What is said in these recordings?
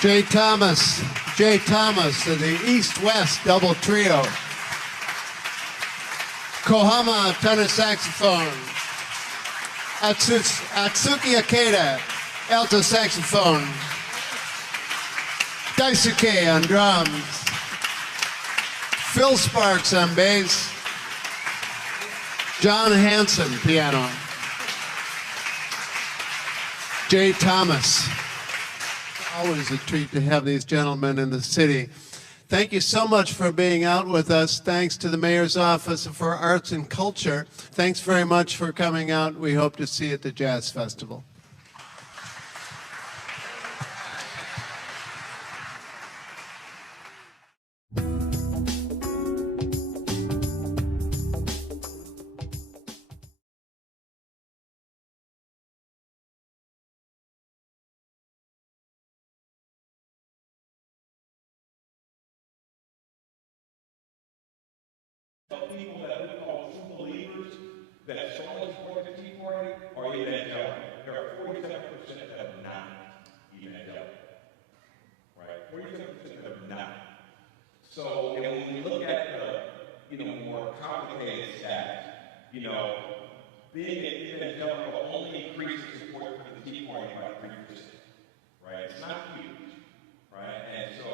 Jay Thomas of the East-West Double Trio. Kohama, tenor saxophone. Atsuki Akeda, alto saxophone. Jhgk on drums. Phil Sparks on bass. John Hanson, piano. Jay Thomas. Always a treat to have these gentlemen in the city. Thank you so much for being out with us. Thanks to the Mayor's Office for Arts and Culture. Thanks very much for coming out. We hope to see you at the Jazz Festival. People that we call true believers that strongly support the Tea Party are evangelical. There are 47% that are not evangelical, right? 47% that are not. So, and when we look at the, more complicated stats, being an evangelical only increases support for the Tea Party by 3%, right? It's not huge, right? And so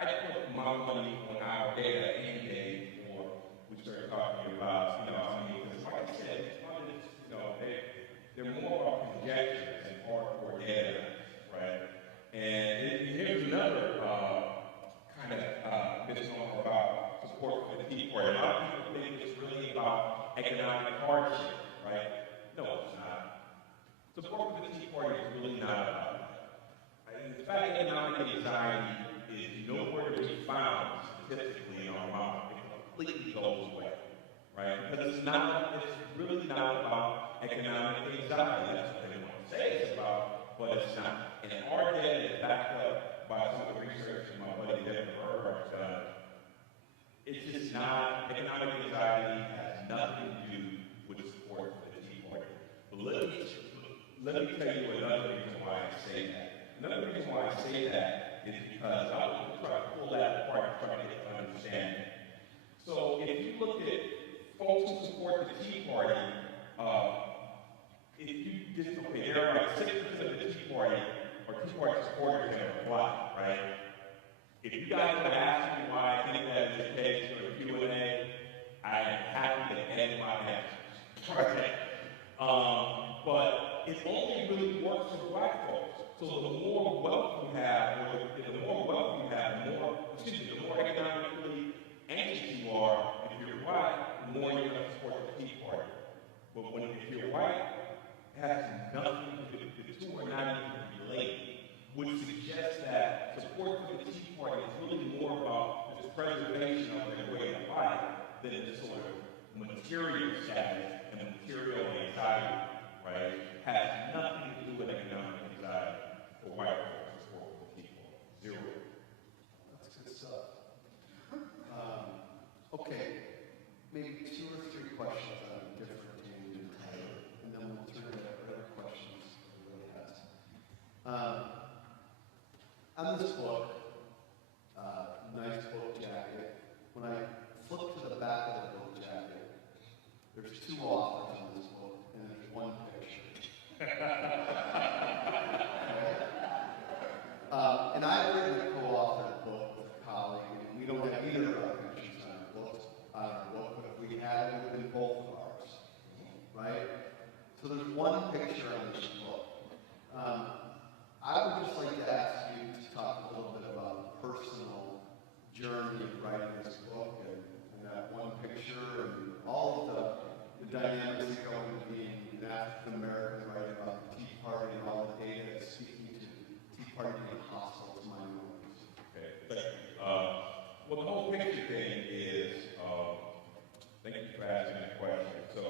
I put my money on our data any day. We started talking about, because like I said, they're more about conjectures and hardcore data, right? And here's another kind of misnomer about support for the Tea Party. A lot of people think it's really about economic hardship, right? No, it's not. Support for the Tea Party is really not about that. Right? In fact, economic anxiety is nowhere to be found statistically in our model. Completely goes away, right? Because it's really not about economic anxiety. That's what they want to say it's about, but it's not. And our data is backed up by some of the research my buddy Devin Burhart's done. It's just not, economic anxiety has nothing to do with support for the Tea Party. But let me tell you another reason why I say that. Another reason why I say that is because I will try to pull that apart and try to get to understand it. So if you look at folks who support the Tea Party, if you just, okay, there are like 6% of the Tea Party or Tea Party supporters that are black, right? If you guys would ask me why I think that is the case for a Q&A, I am happy to end my answers, right? But it only really works for black folks. So the more wealth you have, the more economically anxious you are, if you're white, the more you're going to support the Tea Party. But if you're white, it has nothing to do, the two are not even related, which suggests that support for the Tea Party is really more about the preservation of their way of life than this sort of material status and material anxiety, right? Has nothing to do with economic anxiety for white folks to support for the Tea Party. Zero. That's good stuff. Okay, maybe 2 or 3 questions on different themes and then we'll turn to other questions everybody has. On this book, nice book jacket, when I flip to the back of the book jacket, there's 2 authors on this book, and there's 1 picture. And I've written a co-authored book with a colleague, and we don't have either of our pictures on our book, but if we had, it would have been both of ours, right? So there's 1 picture on this book. I would just like to ask you to talk a little bit about the personal journey of writing this book and that 1 picture and all of the dynamics that go into being an African American writing about the Tea Party and all the data speaking to Tea Party being hostile to minorities. Okay, thank you. Well, the whole picture thing is, thank you for asking that question. So,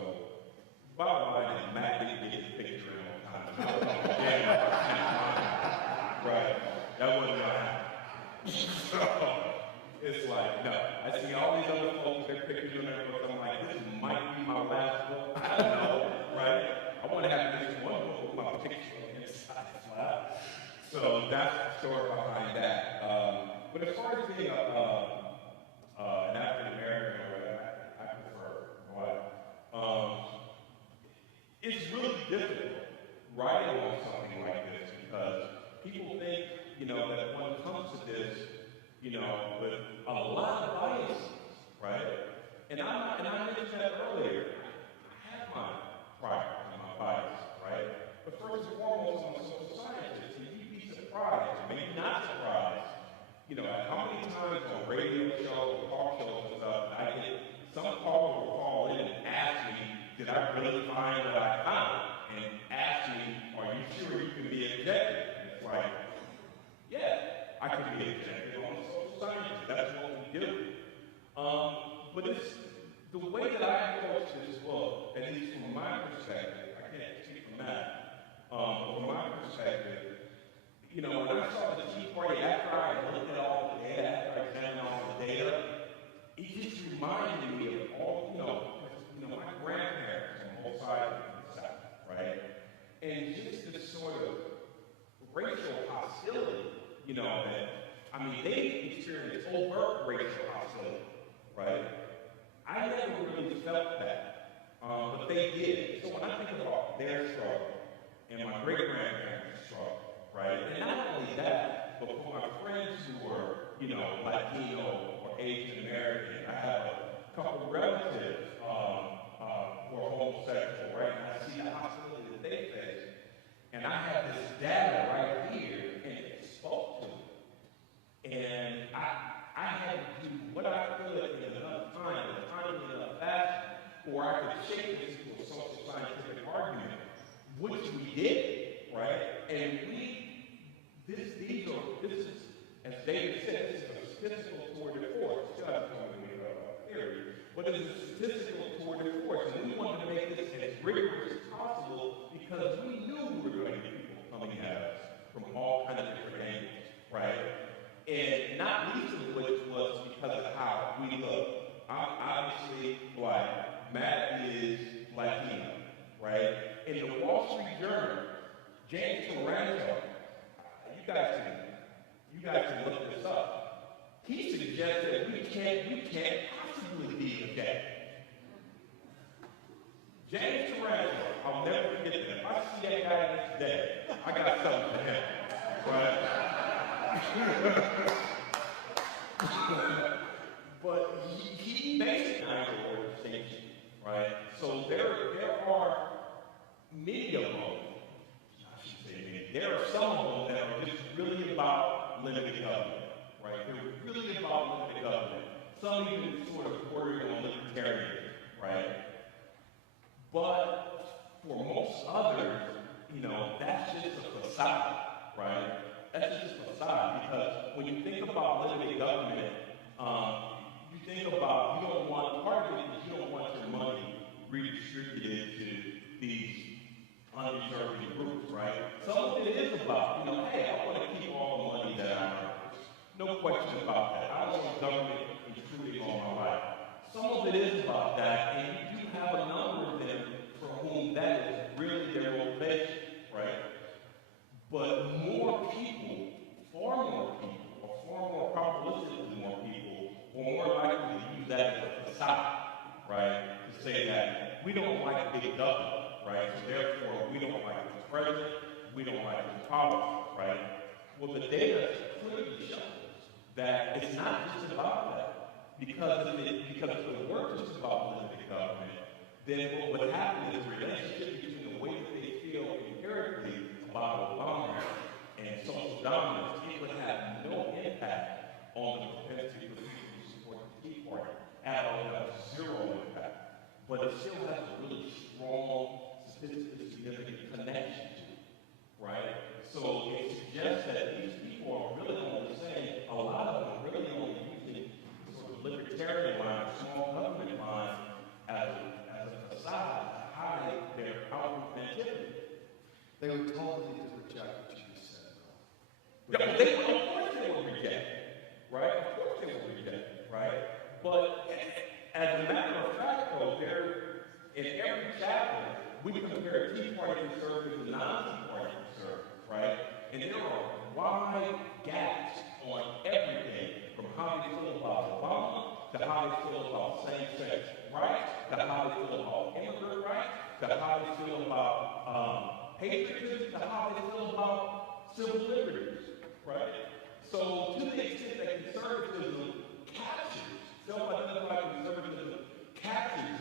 bottom line is Matt didn't get his picture in on time. Right, that wasn't gonna happen. So, it's like, no. I see all these other folks, their pictures in their book. I'm like, this might be my last book. I don't know, right? I want to have at least 1 book with my picture on the inside. So that's the story about did I really find what I found? And asked me, are you sure you can be objective? And it's like, yeah, I can be objective on social sciences. That's what we do. But it's the way that I approach this book, at least from my perspective, I can't speak from that, from my perspective, you know, when I saw the Tea Party, after I looked at all the data, after I examined all the data, it just reminded me of all, my grandparents on both sides of the South, right? And just this sort of racial hostility, they experienced overt racial hostility, right? I never really felt that, but they did. So when I think about their struggle and my great-grandparents' struggle, right? And not only that, but for my friends who were, Latino or Asian American, I have a couple relatives who are homosexual, right? And I see the hostility that they face. And I have this data right here, and it spoke to me. And I had to do what I could in enough time, in a timely enough fashion, or I could shape this into a social scientific argument, which we did, right? And this is, as David said, this is a statistical tour de force. Just told me about theory, but it is a statistical tour de force, and we wanted to make this as rigorous as possible because we knew we were going to get people coming at us from all kinds of different angles, right? And not least of which was because of how we look. I'm obviously black. Matt is Latino, right? In the Wall Street Journal, James Taranto, you guys can look this up. He suggests that we can't possibly be objective. James Taranto, I'll never forget that. If I see that guy this day, I got something for him, right? But he makes an actual distinction, right? So there are many of them, I should say many, there are some of them that are just really about limited government, right? They're really about limited government. Some even sort of bordering on libertarianism, right? But for most others, that's just a facade, right? That's just a facade because when you think about limited government, you think about, you don't want, part of it is you don't want your money redistributed to these undeserving groups, right? Some of it is about, hey, I want to keep all the money that I earn. No question about that. I don't want government intruding on my life. Some of it is about that, and you do have a number of them for whom that is really their motivation, right? But more people, far more people, or far more probabilistically more people, are more likely to use that as a facade, right? To say that we don't like big government, right? So therefore, we don't like this president, we don't like this policy, right? Well, the data clearly shows that it's not just about that. Because if it were just about limited government, then what would happen is the relationship between the way that they feel empirically about Obama and social dominance, it would have no impact on the propensity for people to support the Tea Party at all. It has zero impact. But it still has a really strong, statistically significant connection to it, right? So it suggests that these people are really only saying, a lot of them are really only using the sort of libertarian line, small government line, as a facade to hide their outward activity. They would totally just reject what you just said, though. Yeah, of course they will reject it, right? Of course they will reject it, right? But as a matter of fact, though, in every chapter, we compare Tea Party conservatives and non-Tea Party conservatives, right? And there are wide gaps on everything, from how they feel about Obama, to how they feel about same-sex rights, to how they feel about immigrant rights, to how they feel about patriotism, to how they feel about civil liberties, right? So to the extent that conservatism captures, self-identified conservatism captures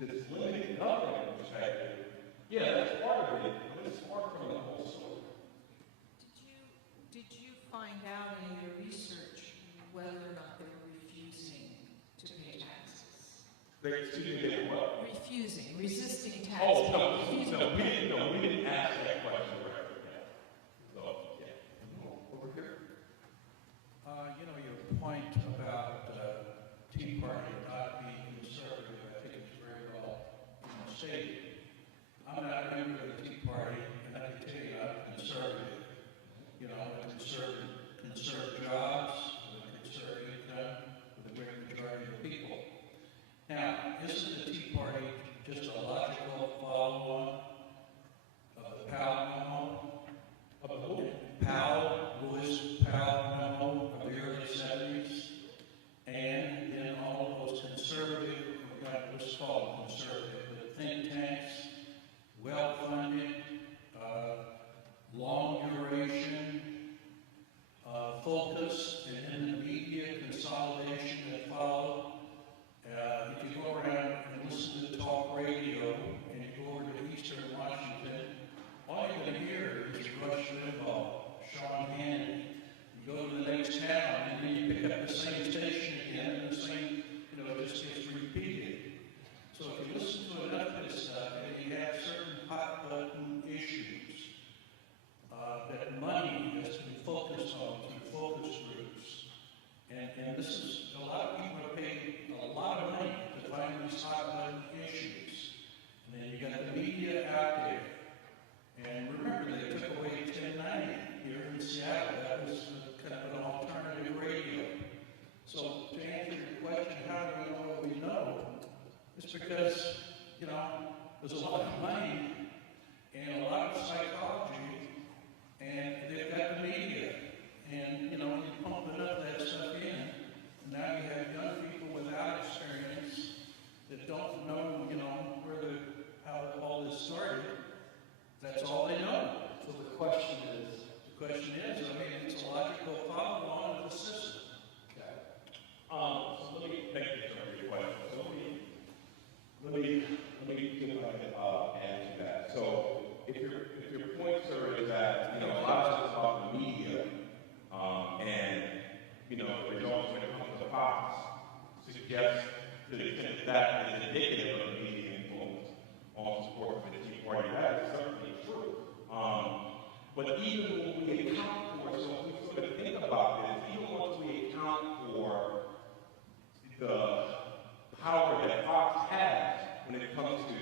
this limited government perspective, yeah, that's part of it, but it's far from the whole story. Did you find out in your research whether or not they were refusing to pay taxes? They were what? Resisting we didn't ask that question directly. So, yeah. Over here. Your point about Tea Party not being conservative, I think it's very well stated. I'm not a member of the Tea Party, and I can tell you I'm conservative. I conserve jobs, I conserve income for the great majority of people. Now, isn't the Tea Party just a logical follow-on of the Powell memo? Of the who? Lewis Powell memo of the early 70s, and then all of those conservative, let's call them conservative, but think tanks, well-funded, long duration, focus, and then the media consolidation that followed. If you go around and listen to talk radio, and you go over to Eastern Washington, all you're going to hear is Rush Limbaugh, Sean Hannity. You go to the next town, and then you pick up the same station again, and the same, it just gets repeated. So if you listen to enough of this stuff, and you have certain hot button issues that money has been focused on through focus groups, and this is a lot of people are paying a lot of money to find these hot button issues, and then you got the media out there. And remember, they took away 1090 here in Seattle. That was kind of an alternative radio. So to answer your question, how do we know what we know? It's because, there's a lot of money and a lot of psychology, and they've got the media. And, you pump enough of that stuff in, and now you have young people without experience that don't know, how all this started. That's all they know. So the question is, it's a logical follow-on of the system. okay, So let me thank you for your question. So let me see if I can answer that. So if your point, sir, is that a lot of this is about the media, and the results when it comes to Fox suggest to the extent that is indicative of the media influence on support for the Tea Party. That is certainly true. But even when we account for, so if we sort of think about this, even once we account for the power that Fox has when it comes to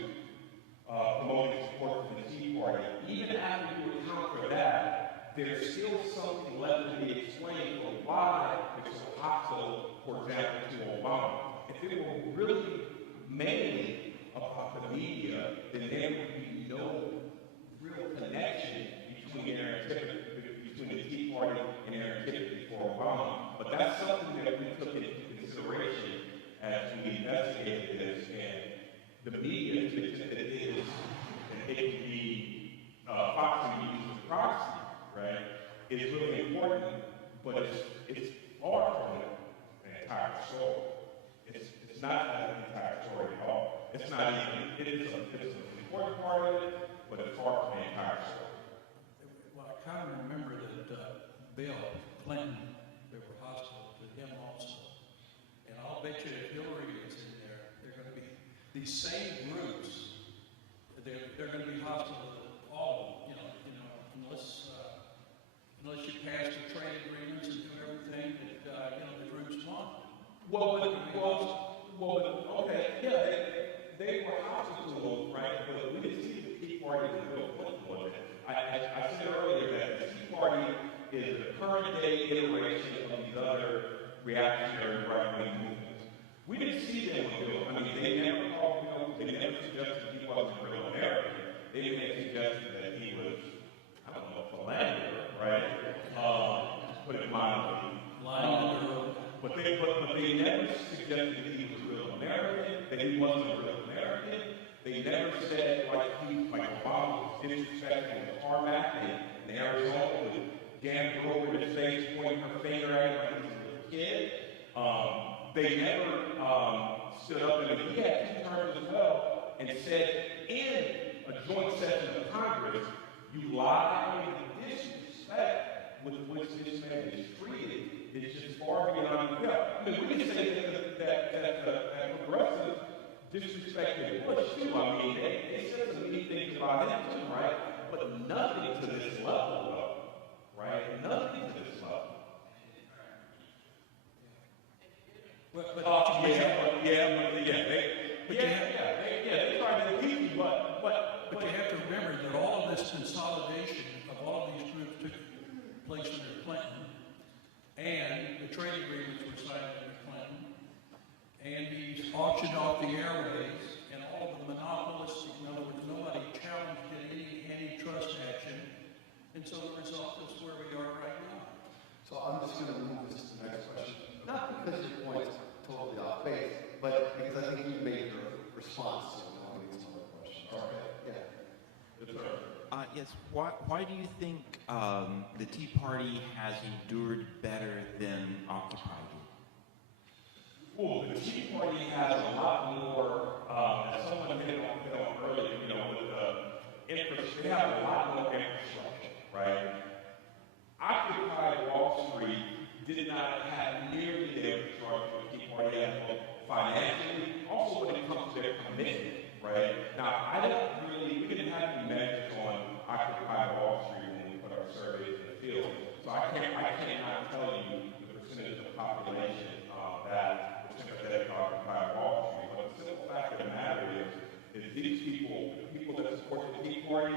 promoting support for the Tea Party, even after you account for that, there's still something left to be explained for why they're so hostile, for example, to Obama. If it were really mainly about the media, then there would be no real connection between the Tea Party and their activity for Obama. But that's something that we took into consideration as we investigated this, and the media, to the extent that it is, and it can be Fox can be used as a proxy, right? It is really important, but it's far from the entire story. It's not an entire story at all. It's not even, it's an important part of it, but it's far from the entire story. Well, I kind of remember that Bill Clinton, they were hostile to him also. And I'll bet you if Hillary is in there, they're going to be these same groups. They're going to be hostile to all of them, unless you pass the trade agreements and do everything that the groups want. Okay, yeah, they were hostile to them, right? But we didn't see the Tea Party as a real political was it. I said earlier that the Tea Party is the current day iteration of these other reactionary right-wing movements. We didn't see them with Bill. They never called Bill, they never suggested he wasn't a real American. They even suggested that he was, I don't know, a philanderer, right? Put it mildly. But they never suggested that he was a real American, that he wasn't a real American. They never said like Obama was disrespecting the tarmac in Arizona with Jan Grover in his face pointing her finger at him like he was a kid. They never stood up, and he had 2 terms as well, and said in a joint session of Congress, you lie and disrespect with which this man is treated is just far beyond the we can say that progressives disrespected Bush too. They said some mean things about into, right? But nothing to this level, though, right? Nothing to this level. They tried to teach you, But you have to remember that all of this consolidation of all of these groups took place under Clinton, and the trade agreements were signed under Clinton, and he auctioned off the airways, and all the monopolists, in other words, nobody challenged any antitrust action, and so the result is where we are right now. So I'm just going to move this to the next question. Not because your point's totally off base, but because I think you made your response to one of these other questions. Okay. Yeah. Yes. Why do you think the Tea Party has endured better than Occupy did? Well, the Tea Party has a lot more, as someone hit on earlier, with they have a lot more infrastructure, right? Occupy Wall Street did not have nearly the infrastructure the Tea Party has, both financially, also when it comes to their commitment, right? Now, we didn't have any measures on Occupy Wall Street when we put our surveys in the field, so I cannot tell you the percentage of the population that was sympathetic to Occupy Wall Street, but the simple fact of the matter is these people, the people that support the Tea Party,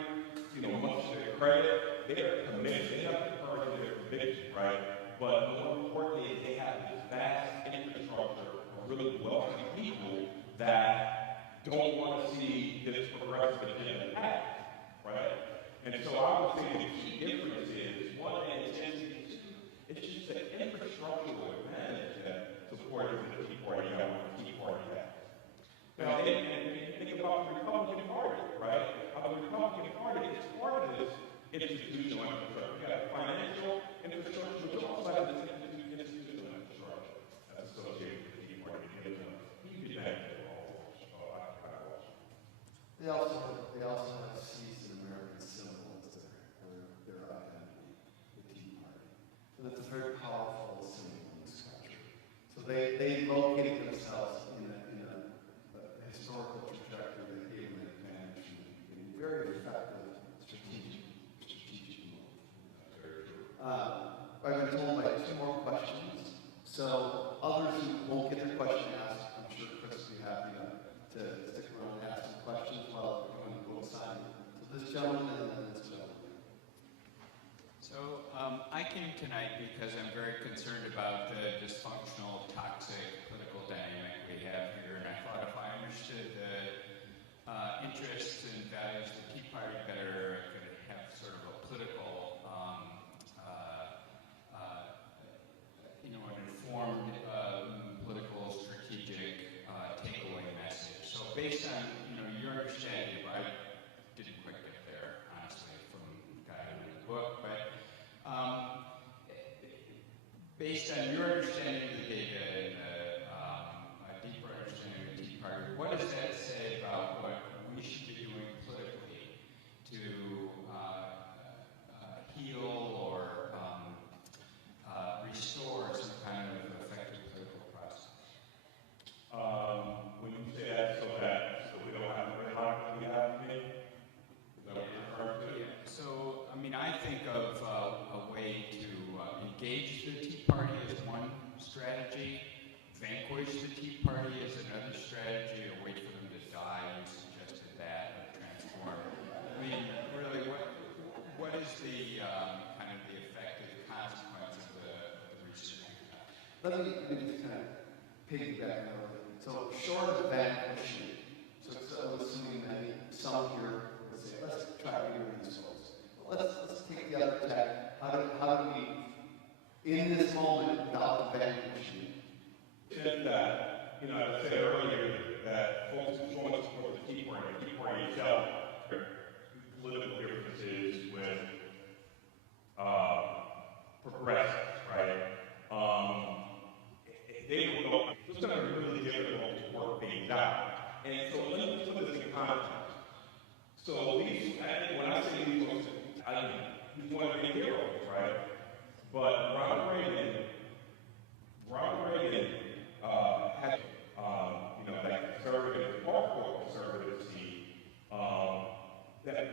much to their credit, they're committed, they have the courage of their conviction, right? But more importantly, they have this vast infrastructure of really wealthy people that don't want to see this progressive agenda passed, right? And so I would say the key difference is, one, intensity, two, it's just the infrastructural advantage that supporters of the Tea Party have what the Tea Party has. Now, and think about the Republican Party, right? The Republican Party is part of this institutional infrastructure. You got financial infrastructure, but you also have this institutional infrastructure that's associated with the Tea Party. You get that to all Occupy Wall Street. They also have seized an American symbol as their identity, the Tea Party. And it's a very powerful symbol in this country. So they located themselves in a historical trajectory that gave them an advantage in very effective strategic move. I've been told by 2 more questions. So others who won't get their question asked, I'm sure Chris will be happy to stick around and ask some questions while we're going to go aside. So this gentleman and then this gentleman. So I came tonight because I'm very concerned about the dysfunctional, toxic political dynamic we have here, and I thought if I understood the interests and values of the Tea Party better, I could have sort of a political, an informed political strategic takeaway message. So based on your understanding, I didn't quite get there honestly from guiding in the book, but based on your understanding of the data and a deeper understanding of the Tea Party, what does that say about what we should be doing politically to heal or restore some kind of effective political process? When you say that, so we don't have the gridlock that we have today? Is that what you're referring to? Yeah. So, I think of a way to engage the Tea Party as one strategy, vanquish the Tea Party as another strategy, or wait for them to die. You suggested that, or transform. Really, what is the kind of the effective consequence of the research? Let me just kind of piggyback on it. So short of vanquishing, so assuming some here would say, let's try to get rid of these folks. Let's take the other tack. How do we, in this moment, without vanquishing? Said that, as I said earlier, that folks who want to support the Tea Party itself, political differences with progressives, right? They will go, it's going to be really difficult to work things out. And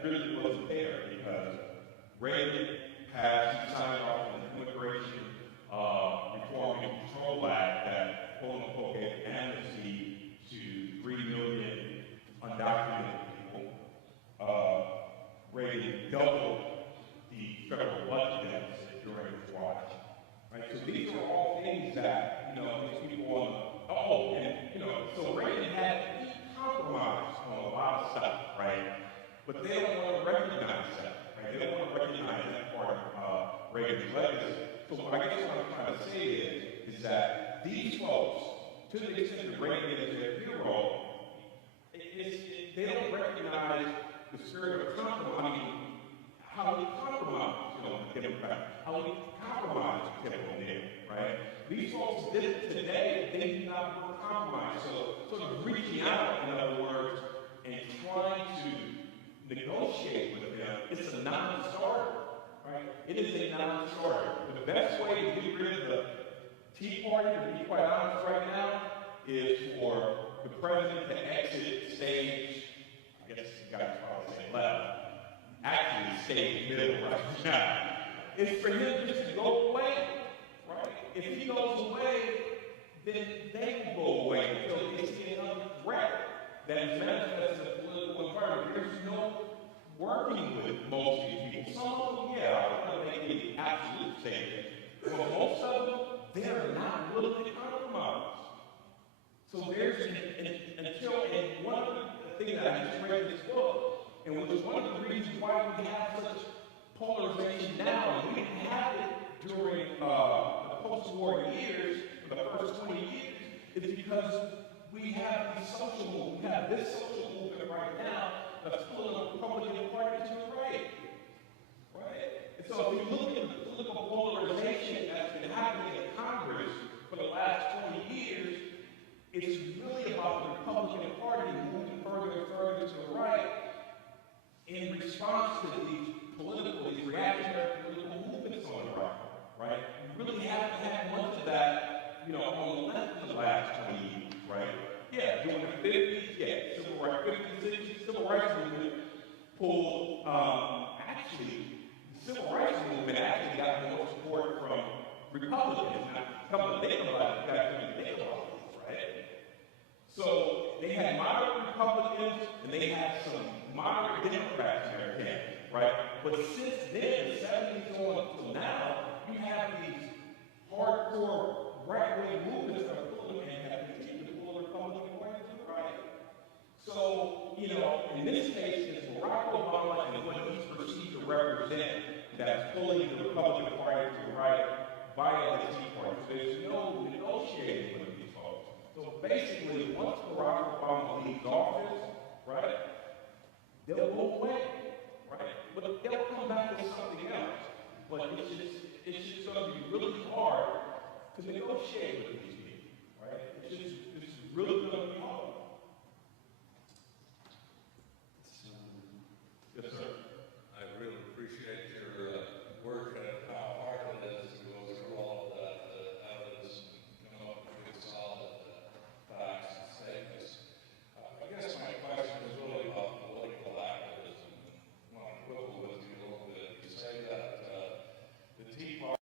really wasn't there because Reagan passed, he signed off on the Immigration Reform and Control Act that quote unquote gave amnesty to 3 million undocumented people. Reagan doubled the federal budget deficit during his watch. Right? So these are all things that, these people want to, so Reagan had he compromised on a lot of stuff, right? But they don't want to recognize that, right? They don't want to recognize that part of Reagan's legacy. So I guess what I'm trying to say is that these folks, to the extent that Reagan is their hero, they don't recognize the spirit of compromise. How he compromised, the Democrats, how he compromised Tim O'Neill, right? These folks did it today, they do not want to compromise. So sort of reaching out, in other words, and trying to negotiate with them, it's a non-starter, right? It is a non-starter. The best way to get rid of the Tea Party, to be quite honest right now, is for the president to exit stage, I guess you guys probably say left, actually stage middle right now. It's for him just to go away, right? If he goes away, then they will go away until they see another threat that is manifested in the political environment. There's no working with most of these people. Some of them, yeah, I don't know if they can be absolute saviors, but most of them, they're not willing to compromise. So there's, and one of the things that I just read in this book, and which is one of the reasons why we have such polarization now, and we didn't have it during the post-war years, for the first 20 years, is because we have these social movements. We have this social movement right now that's pulling the Republican Party to the right. Right? And so if you look at the political polarization that's been happening in Congress for the last 20 years, it's really about the Republican Party moving further and further to the right in response to these reactionary political movements on the right, right? We really haven't had much of that, on the left in the last 20 years, right? Yeah, during the 50s, yeah, civil rights, 50s, 60s, civil rights movement pulled, actually, the civil rights movement actually got more support from Republicans. Now, come to think about it, you guys can think about this, right? So they had moderate Republicans and they had some moderate Democrats in their camp, right? But since then, the 70s on until now, you have these hardcore right-wing movements that are pulling and have continued to pull the Republican Party to the right. So, in this case, it's Barack Obama and what he's perceived to represent that's pulling the Republican Party to the right via the Tea Party. So there's no negotiating with these folks. So basically, once Barack Obama leaves office, right, they'll go away, right? But they'll come back to something else. But it's just going to be really hard to negotiate with these people, right? It's really going to be hard. Yes, sir. I really appreciate your work and how hard it is to go through all of that evidence and come up with good solid facts and statements. I guess my question is really about political activism. I want to quibble with you a little bit. You say that the Tea Party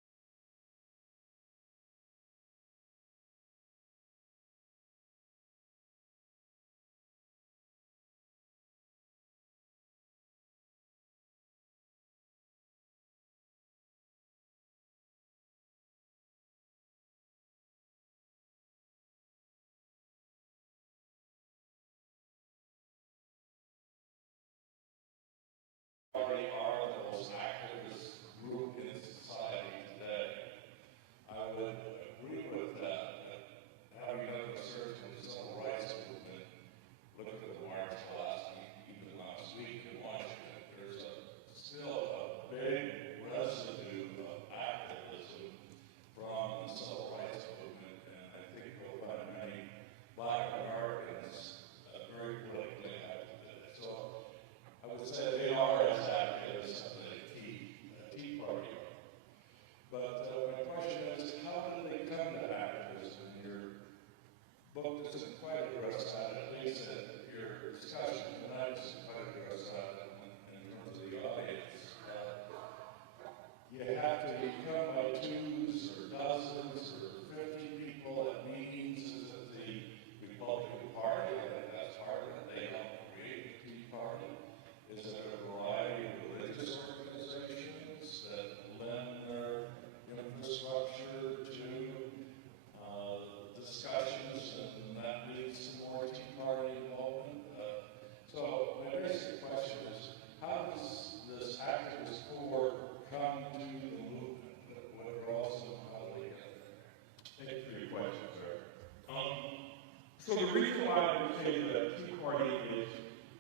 Is it a variety of religious organizations that lend their infrastructure to discussions, and that leads to more Tea Party involvement? So my basic question is, how does this activist core come to the movement? What draws them? How do they get there? Thank you for your question, sir. So the reason why I would say the Tea Party is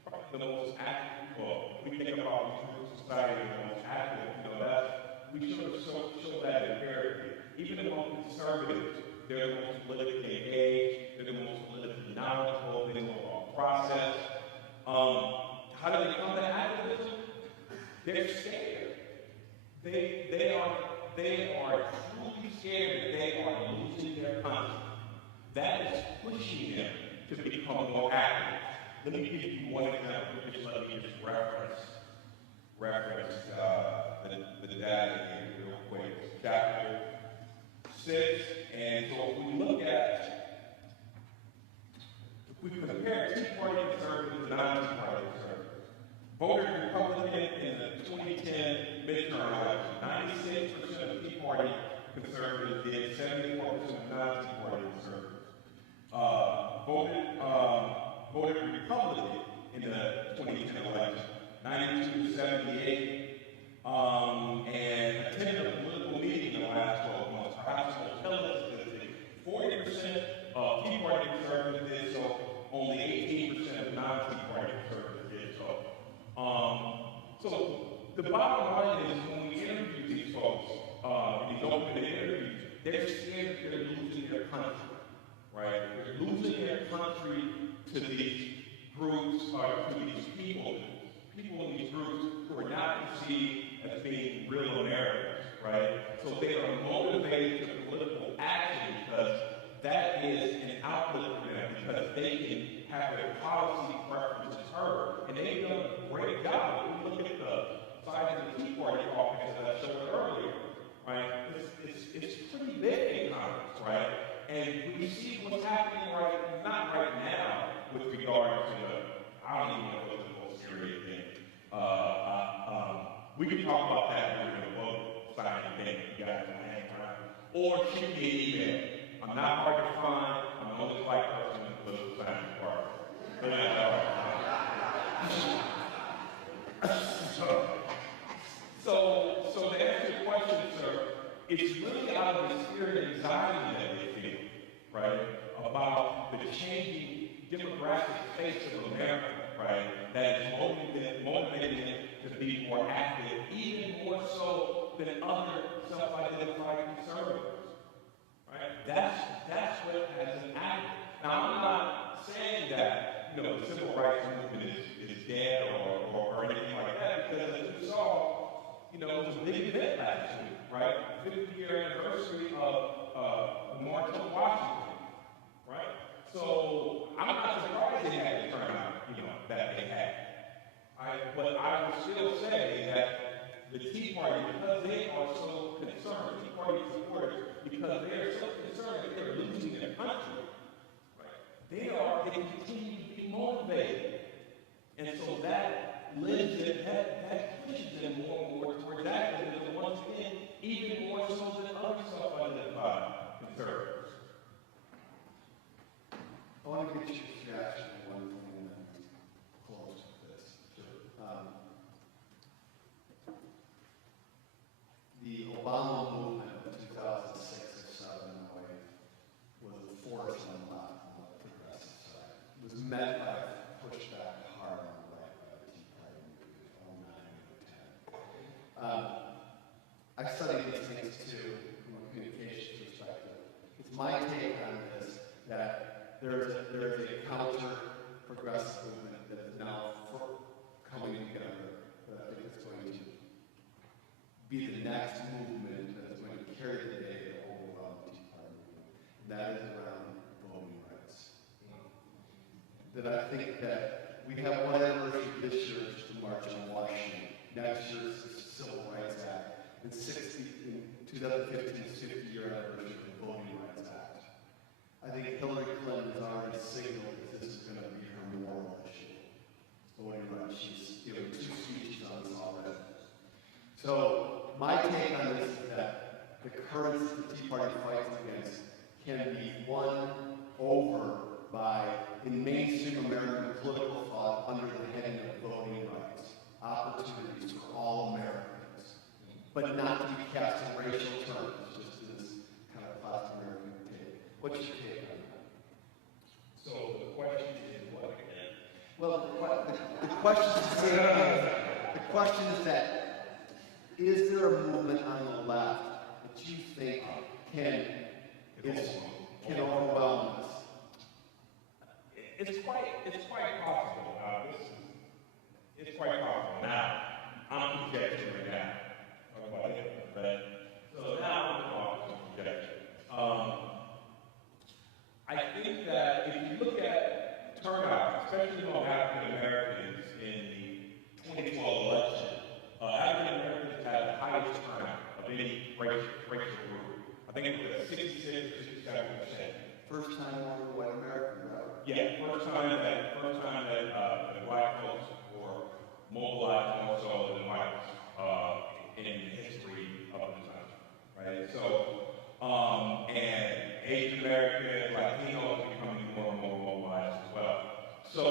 probably the most active, well, we think about these society as the most active, that we should show that empirically. Even among conservatives, they're the most politically engaged, they're the most politically knowledgeable, they know about process. How do they come to activism? They're scared. They are truly scared that they are losing their country. That is pushing them to become more active. Let me give you one example. Let me just reference the data here real quick. Chapter 6, and so if we look at, if we compare Tea Party conservatives and non-Tea Party conservatives, voted Republican in the 2010 midterm election. 96% of Tea Party conservatives did, 74% of non-Tea Party conservatives. Voted Republican in the 2010 election, 92 to 78, and attended a political meeting in the last 12 months. Perhaps most telling statistic, 40% of Tea Party conservatives did so, only 18% of non-Tea Party conservatives did so. So the bottom line is when we interview these folks, these open interviews, they're scared that they're losing their country. Right? They're losing their country to these groups, or to these people in these groups who are not perceived as being real Americans, right? So they are motivated to political action because that is an outlet for them, because they can have their policy preferences heard. And they've done a great job. If we look at the size of the Tea Party caucus that I showed earlier, right? It's pretty big in Congress, right? And we see what's happening not right now, with regard to I don't even know what the most serious thing. We can talk about that during the vote signing thing if you guys want to hang around. Or shoot me an email. I'm not hard to find. I'm the only white person in the political science department. But that's all right. So to answer your question, sir, it's really out of the spirit of anxiety that they feel, right, about the changing demographic face of America, right, that is motivating them to be more active, even more so than other self-identified conservatives, right? That's what has an active. Now, I'm not saying that, the civil rights movement is dead or anything like that, because as you saw, it was a big event last week, right? 50-year anniversary of the March on Washington, right? So I'm not surprised they had the turnout, that they had. But I would still say that the Tea Party, because they are so concerned, Tea Party supporters, because they are so concerned that they're losing their country, right? They continue to be motivated. And so that lends it, that pushes them more and more towards activism, once again, even more so than other self-identified conservatives. I want to get your reaction to one thing and then close with this. The Obama movement of 2006 or 7 was a force on the progressive side. It was met by pushback hard on the right by the Tea Party movement in 2009 and 2010. I studied these things too from a communications perspective. It's my take on this that there is a counter progressive movement that is now coming together that I think is going to be the next movement that is going to carry the day to overwhelm the Tea Party movement. And that is around voting rights. That I think that we have one anniversary this year, which is the March on Washington. Next year is the Civil Rights Act. In 2015 is 50-year anniversary of the Voting Rights Act. I think Hillary Clinton has already signaled that this is going to be her moral issue. Voting rights. She's given 2 take on this is that the currents the Tea Party fights against can be won over by, in mainstream American political thought, under the heading of voting rights, opportunities for all Americans, but not to be cast in racial terms, just in this kind of classic American take. What's your take on that? So the question is what again? Well, the question is that, is there a movement on the left that you think can overwhelm us? It's quite possible. It's quite possible. Now, I'm conjecturing right now. Talk about it, right? So now I'm talking conjecture. I think that if you look at turnout, especially among African Americans in the 2012 election, African Americans had the highest turnout of any racial group. I think it was 66 or 67%. First time over white American, right? Yeah, first time that the black folks were mobilized more so than whites in the history of the country, right? So, and Asian Americans, Latinos becoming more and more mobilized as well. So,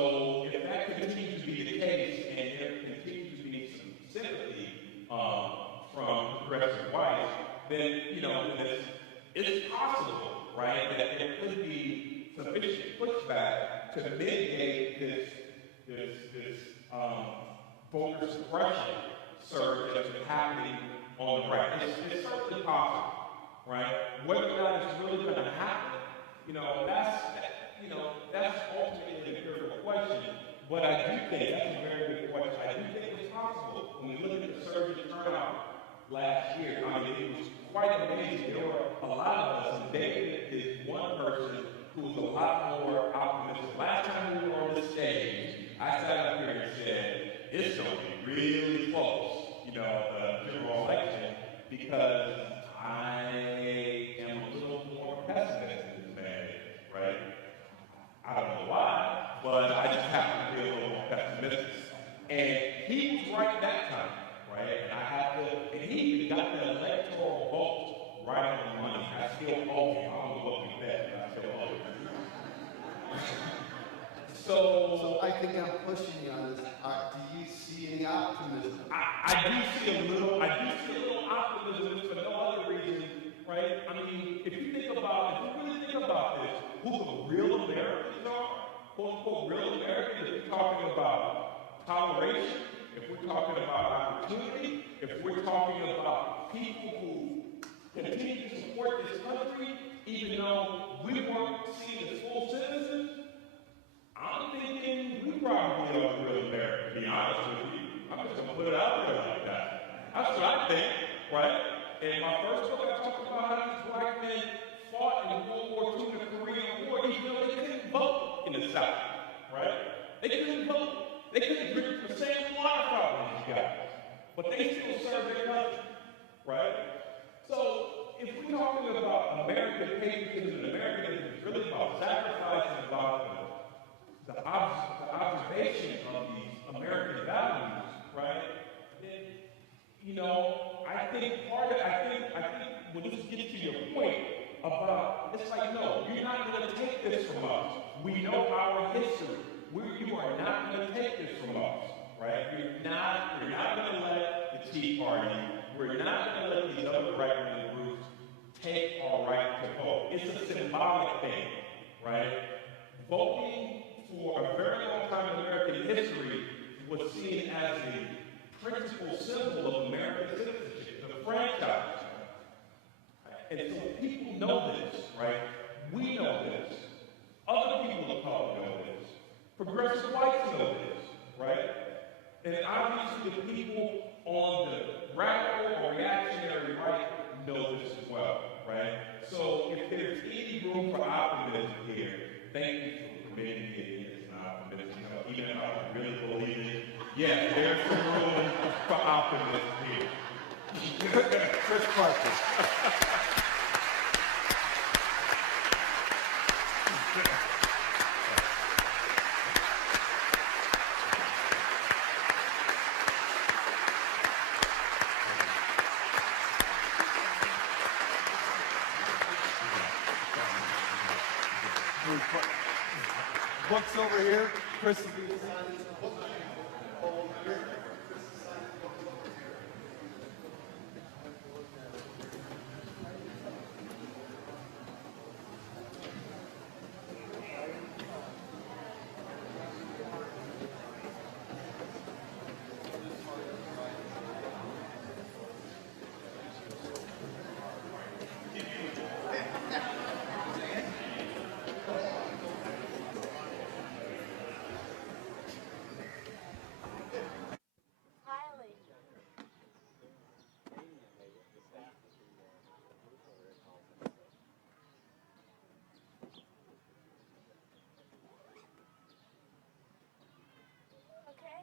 if that continues to be the case, and there continues to be some sympathy from progressive whites, then it's possible, right, that there could be sufficient pushback to mitigate this voter suppression surge that's been happening on the right. It's certainly possible, right? Whether or not it's really going to happen, that's ultimately an empirical question. But I do think that's a very good question. I do think it's possible. When we look at the surge in turnout last year, I mean, it was quite amazing. There were a lot of us, and David is one person who was a lot more optimistic. Last time we were on this stage, I sat up here and said, it's going to be really close, the general election, because I am a little more pessimistic than man, right? I don't know why, but I just happen to be a little more pessimistic. And he was right that time, right? And he even got the electoral vote right on the money. I still owe him. I don't know what we bet, but I still owe him. So I think I'm pushing you on this. Do you see any optimism? I do see a little optimism for no other reason, right? I mean, if you really think about this, who the real Americans are, quote unquote real Americans, if we're talking about toleration, if we're talking about opportunity, if we're talking about people who continue to support this country, even though we weren't seen as full citizens, I'm thinking we probably are the real Americans, to be honest with you. I'm just going to put it out there like that. That's what I think, right? In my first book, I talked about how these black men fought in World War II and the Korean War, even though they couldn't vote in the South, right? They couldn't vote. They couldn't drink from the same water fountain as these guys. But they still served their country, right? So, if we're talking about American patriotism and Americanism, it's really about sacrificing, about the observation of these American values, right? Then, I think when this gets to your point about, it's like, no, you're not going to take this from us. We know our history. You are not going to take this from us, right? You're not going to let the Tea Party, we're not going to let these other right-wing groups take our right to vote. It's a symbolic thing, right? Voting for a very long time in American history was seen as the principal symbol of American citizenship, the franchise. And so people know this, right? We know this. Other people of color know this. Progressive whites know this, right? And obviously the people on the radical or reactionary right know this as well, right? So if there's any room for optimism here, thank you for permitting me to get this optimism. Even if I don't really believe it, yes, there's some room for optimism here. Chris Parker. books over here. Chris will be signing the book over here. Chris is signing the book over here. Okay.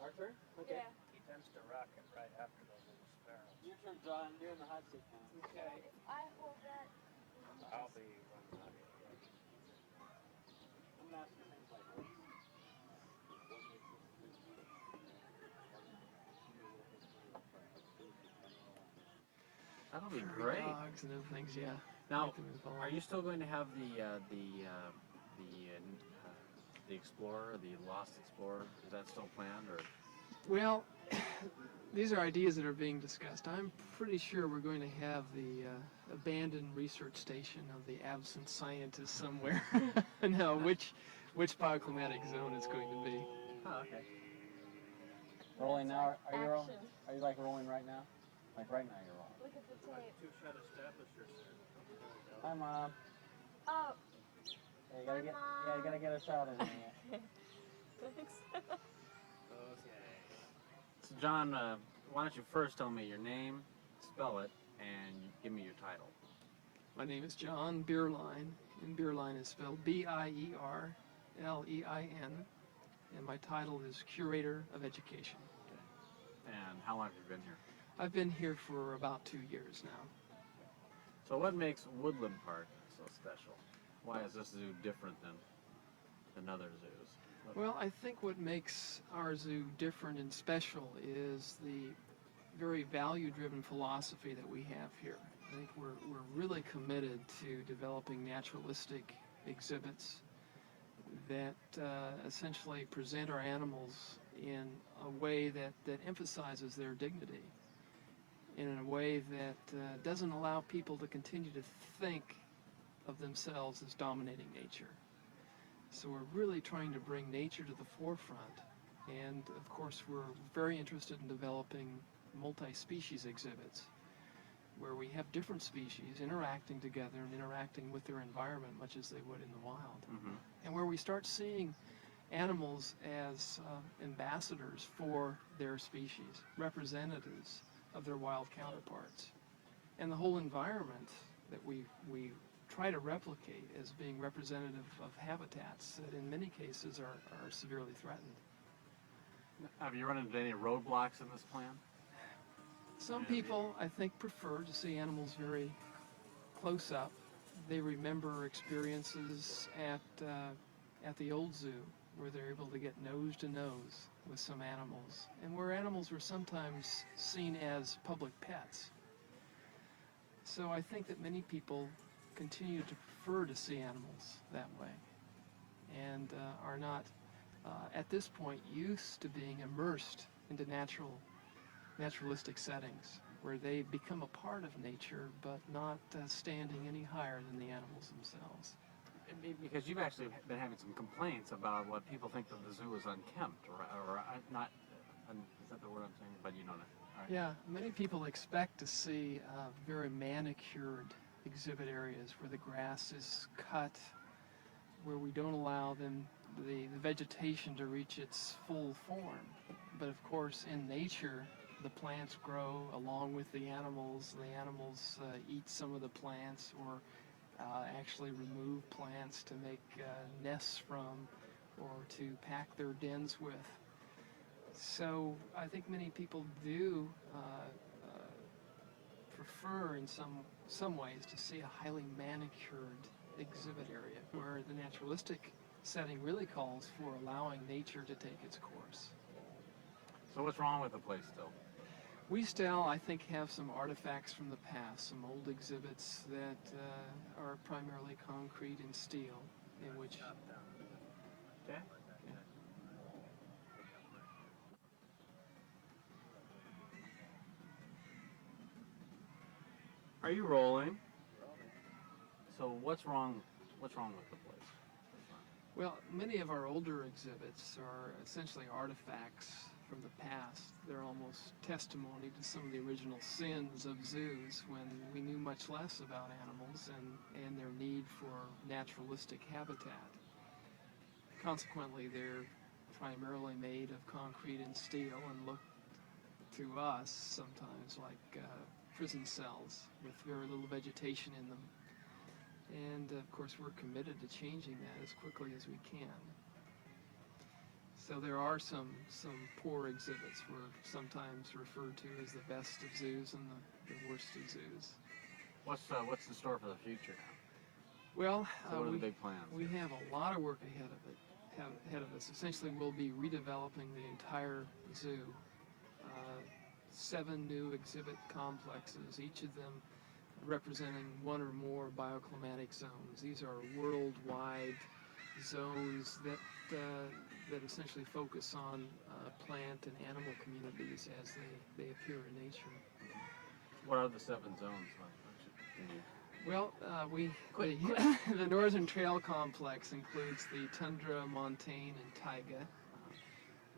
Our turn? Okay. Yeah. He tends to rock it right after those little sparrows. Your turn, John. You're in the hot seat now. Okay. If I hold that. I'll be running out of here. I'm gonna ask you things like this. That'll be great. Dogs and other things, yeah. Now, Get them involved. are you still going to have the Explorer, the Lost Explorer? Is that still planned, or? Well, these are ideas that are being discussed. I'm pretty sure we're going to have the abandoned research station of the absent scientist somewhere. Now, which bioclimatic zone it's going to be. Oh, okay. Rolling now? Are you rolling? Action. Are you like rolling right now? Like right now you're rolling. Look at the tape. Two-shot establisher, sir. Hi, Mom. Oh. Yeah, you gotta Hi, get. Mom. Yeah, you gotta get a shot in there. Thanks. Okay. So, John, why don't you first tell me your name, spell it, and give me your title. My name is John Bierlein, and Bierlein is spelled Bierlein, and my title is Curator of Education. And how long have you been here? I've been here for about 2 years now. So what makes Woodland Park so special? Why is this zoo different than other zoos? Well, I think what makes our zoo different and special is the very value-driven philosophy that we have here. I think we're really committed to developing naturalistic exhibits that essentially present our animals in a way that emphasizes their dignity, and in a way that doesn't allow people to continue to think of themselves as dominating nature. So we're really trying to bring nature to the forefront, and of course we're very interested in developing multi-species exhibits where we have different species interacting together and interacting with their environment much as they would in the wild. Mm-hmm. And where we start seeing animals as ambassadors for their species, representatives of their wild counterparts. And the whole environment that we try to replicate as being representative of habitats that in many cases are severely threatened. Have you run into any roadblocks in this plan? Some people, I think, prefer to see animals very close up. They remember experiences at the old zoo where they're able to get nose to nose with some animals, and where animals were sometimes seen as public pets. So I think that many people continue to prefer to see animals that way, and are not, at this point, used to being immersed into naturalistic settings where they become a part of nature but not standing any higher than the animals themselves. Because you've actually been having some complaints about what people think that the zoo is unkempt, or not, is that the word I'm saying? But you know that. All right. Yeah, many people expect to see very manicured exhibit areas where the grass is cut, where we don't allow the vegetation to reach its full form. But of course, in nature, the plants grow along with the animals. The animals eat some of the plants, or actually remove plants to make nests from, or to pack their dens with. So I think many people do prefer in some ways to see a highly manicured exhibit area where the naturalistic setting really calls for allowing nature to take its course. So what's wrong with the place still? We still, I think, have some artifacts from the past, some old exhibits that are primarily concrete and steel, in which, Okay. Are you rolling? So what's wrong? What's wrong with the place? Well, many of our older exhibits are essentially artifacts from the past. They're almost testimony to some of the original sins of zoos when we knew much less about animals and their need for naturalistic habitat. Consequently, they're primarily made of concrete and steel and look to us sometimes like prison cells with very little vegetation in them. And of course, we're committed to changing that as quickly as we can. So there are some poor exhibits. We're sometimes referred to as the best of zoos and the worst of zoos. What's in store for the future now? Well, So what are the big plans? we have a lot of work ahead of us. Essentially, we'll be redeveloping the entire zoo. 7 new exhibit complexes, each of them representing one or more bioclimatic zones. These are worldwide zones that essentially focus on plant and animal communities as they appear in nature. What are the 7 zones? Well, the Northern Trail Complex includes the tundra, montane, and taiga.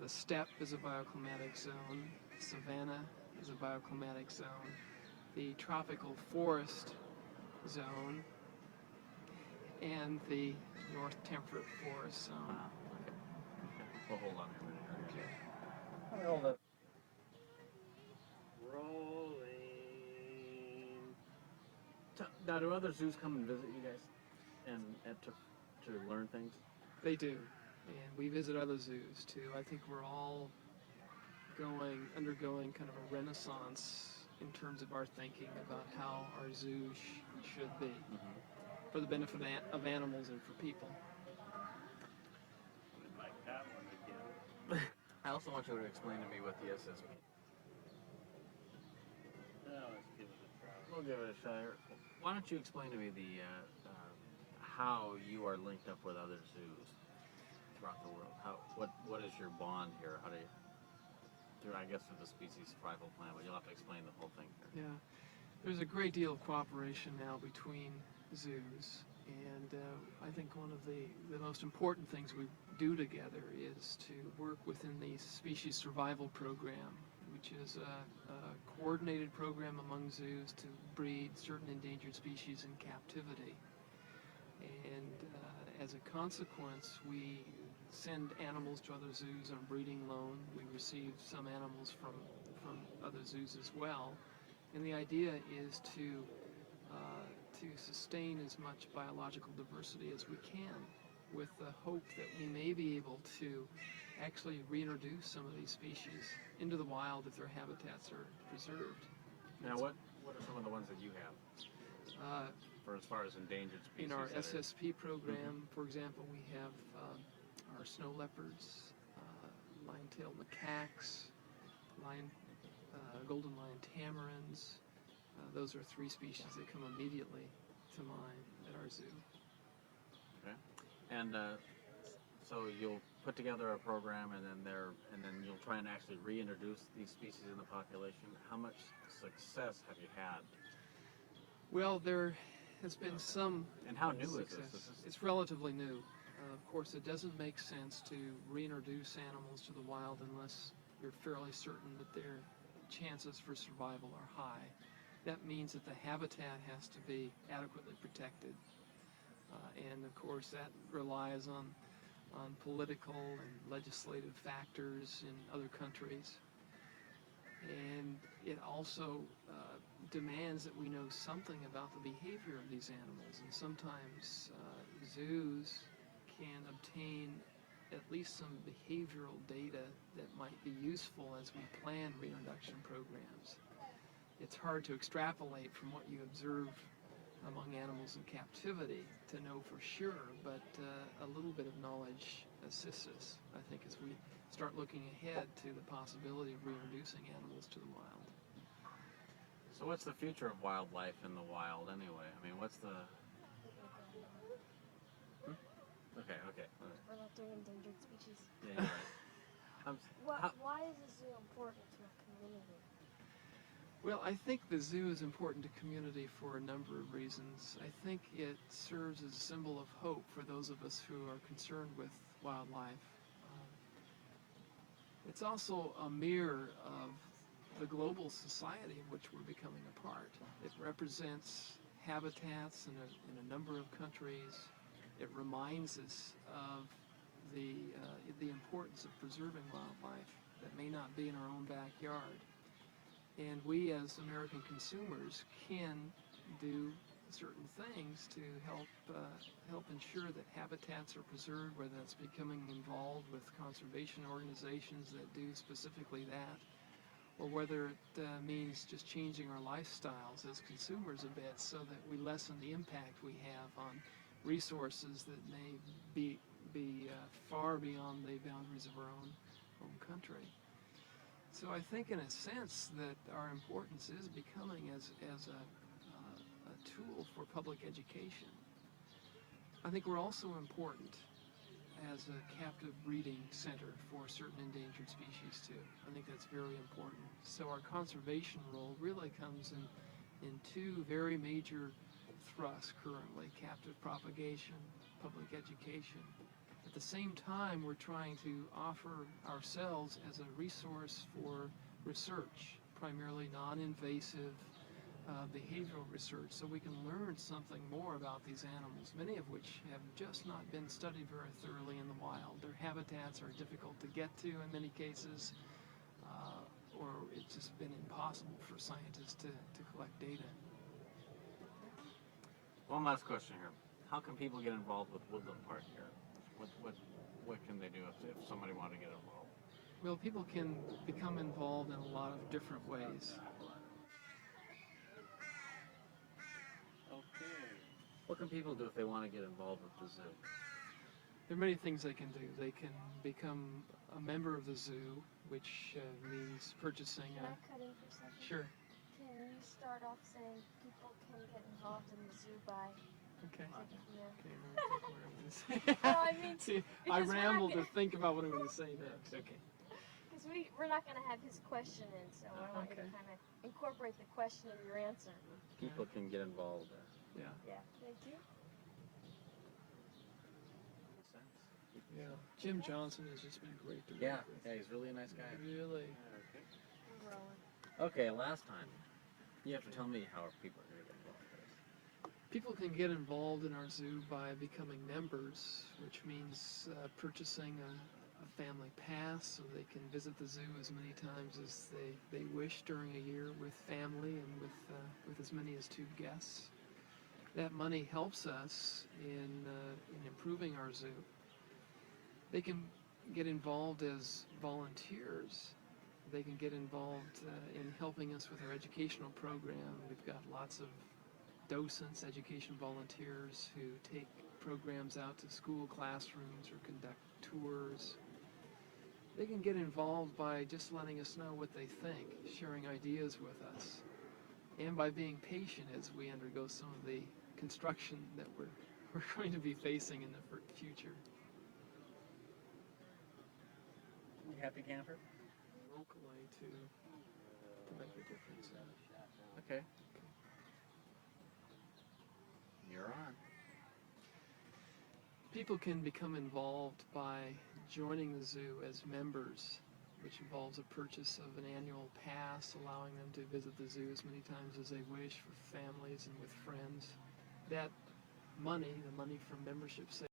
The steppe is a bioclimatic zone. Savanna is a bioclimatic zone. The tropical forest zone and the north temperate forest zone. Okay. Well, hold on a minute. Okay. Let me hold it. Rolling. Now, do other zoos come and visit you guys, and to learn things? They do, and we visit other zoos too. I think we're all undergoing kind of a renaissance in terms of our thinking about how our zoo should be for the benefit of animals and for people. Like that one again. I also want you to explain to me what the SSP. Let's give it a try. We'll give it a try. Why don't you explain to me how you are linked up with other zoos throughout the world? What is your bond here? How do you? I guess through the species survival plan, but you'll have to explain the whole thing here. Yeah, there's a great deal of cooperation now between zoos, and I think one of the most important things we do together is to work within the species survival program, which is a coordinated program among zoos to breed certain endangered species in captivity. And as a consequence, we send animals to other zoos on breeding loan. We receive some animals from other zoos as well. And the idea is to sustain as much biological diversity as we can, with the hope that we may be able to actually reintroduce some of these species into the wild if their habitats are preserved. Now, what are some of the ones that you have? For as far as endangered species? In our SSP program, for example, we have our snow leopards, lion-tailed macaques, golden lion tamarins. Those are 3 species that come immediately to mind at our zoo. Okay. And so you'll put together a program, and then you'll try and actually reintroduce these species in the population. How much success have you had? Well, there has been some. And how new success. is this? It's relatively new. Of course, it doesn't make sense to reintroduce animals to the wild unless you're fairly certain that their chances for survival are high. That means that the habitat has to be adequately protected. And of course, that relies on political and legislative factors in other countries. And it also demands that we know something about the behavior of these animals. And sometimes zoos can obtain at least some behavioral data that might be useful as we plan reintroduction programs. It's hard to extrapolate from what you observe among animals in captivity to know for sure, but a little bit of knowledge assists us, I think, as we start looking ahead to the possibility of reintroducing animals to the wild. So what's the future of wildlife in the wild anyway? I mean, what's the Okay. We're not doing endangered species. Yeah, you're right. Why is a zoo important to a community? Well, I think the zoo is important to community for a number of reasons. I think it serves as a symbol of hope for those of us who are concerned with wildlife. It's also a mirror of the global society in which we're becoming a part. It represents habitats in a number of countries. It reminds us of the importance of preserving wildlife that may not be in our own backyard. And we as American consumers can do certain things to help ensure that habitats are preserved, whether that's becoming involved with conservation organizations that do specifically that, or whether it means just changing our lifestyles as consumers a bit so that we lessen the impact we have on resources that may be far beyond the boundaries of our own home country. So I think in a sense that our importance is becoming as a tool for public education. I think we're also important as a captive breeding center for certain endangered species too. I think that's very important. So our conservation role really comes in two very major thrusts currently: captive propagation, public education. At the same time, we're trying to offer ourselves as a resource for research, primarily non-invasive behavioral research, so we can learn something more about these animals, many of which have just not been studied very thoroughly in the wild. Their habitats are difficult to get to in many cases, or it's just been impossible for scientists to collect data. One last question here. How can people get involved with Woodland Park here? What can they do if somebody wanted to get involved? Well, people can become involved in a lot of different ways. Okay. What can people do if they want to get involved with the zoo? There are many things they can do. They can become a member of the zoo, which means purchasing Can a... I cut in for a second? Sure. Can you start off saying people can get involved in the zoo by Okay. taking from there? Okay, let me think what I'm going to say. No, I mean, See, I because we're not rambled to gonna- think about what I'm going to say next. Okay. Because we're not going to have his question in, so I want you to Okay. kind of incorporate the question in your answer. People can get involved there. Yeah. Yeah. Thank you. Makes sense. Yeah. Jim Johnson has just been great to Yeah, work with. yeah, he's really a nice guy. Really. We're rolling. Okay, last time. You have to tell me how people are going to get involved with this. People can get involved in our zoo by becoming members, which means purchasing a family pass so they can visit the zoo as many times as they wish during a year with family and with as many as 2 guests. That money helps us in improving our zoo. They can get involved as volunteers. They can get involved in helping us with our educational program. We've got lots of docents, education volunteers who take programs out to school classrooms or conduct tours. They can get involved by just letting us know what they think, sharing ideas with us, and by being patient as we undergo some of the construction that we're going to be facing in the future. You happy, camper? Locally to make a difference. Okay. You're on. People can become involved by joining the zoo as members, which involves a purchase of an annual pass, allowing them to visit the zoo as many times as they wish for families and with friends. That money, the money from membership sales,